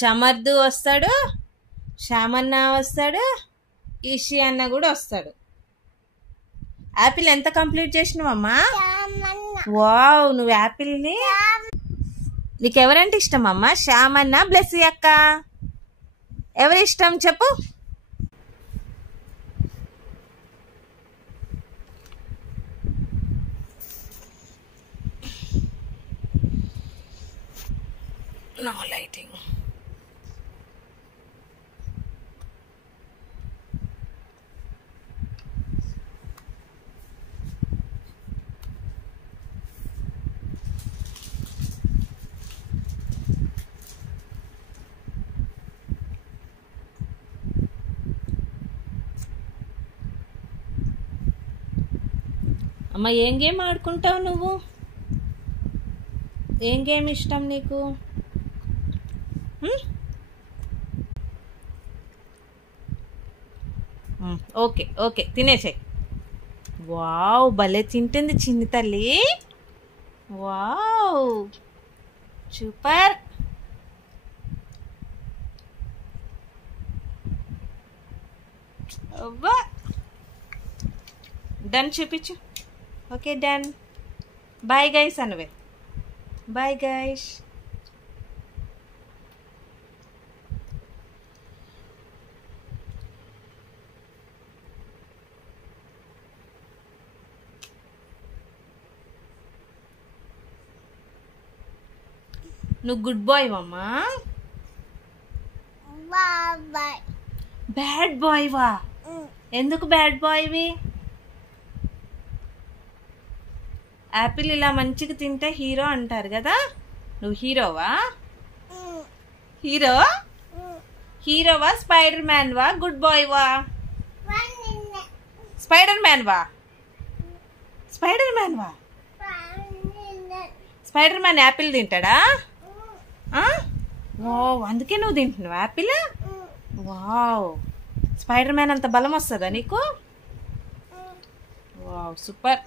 చమర్దు వస్తాడు, శ్యామన్న వస్తాడు, ఈషి అన్న కూడా వస్తాడు. యాపిల్ ఎంత కంప్లీట్ చేసినావమ్మా? వావ్, నువ్వు యాపిల్ని నీకు ఎవరంటే ఇష్టం అమ్మా? శ్యామన్న, బ్లెస్సీ అక్క, ఎవరి ఇష్టం చెప్పు? No lighting. అమ్మ, ఏం గేమ్ ఆడుకుంటావు నువ్వు? ఏం గేమ్ ఇష్టం నీకు? Okay okay, తినేసాయి. వావ్, భలే తింటుంది చిన్ని తల్లి. Wow, super. అవ్వా, డన్ చూపించు. Okay, done. బాయ్ గైస్ అనవే. Bye guys. నువ్వు గుడ్ బాయ్ అమ్మా. బ్యాడ్ బాయ్ వా? ఎందుకు బ్యాడ్ బాయ్వి? యాపిల్ ఇలా మంచిగా తింటే హీరో అంటారు కదా, నువ్వు హీరోవా? హీరోవా స్పైడర్ మ్యాన్ వా? గుడ్ బాయ్ వా? స్పైడర్ మ్యాన్ వా? స్పైడర్ మ్యాన్ యాపిల్ తింటాడా? వావ్, అందుకే నువ్వు తింటున్నావు యాపిల్? వావ్, స్పైడర్ మ్యాన్ అంత బలం వస్తుందా నీకు? Wow, super.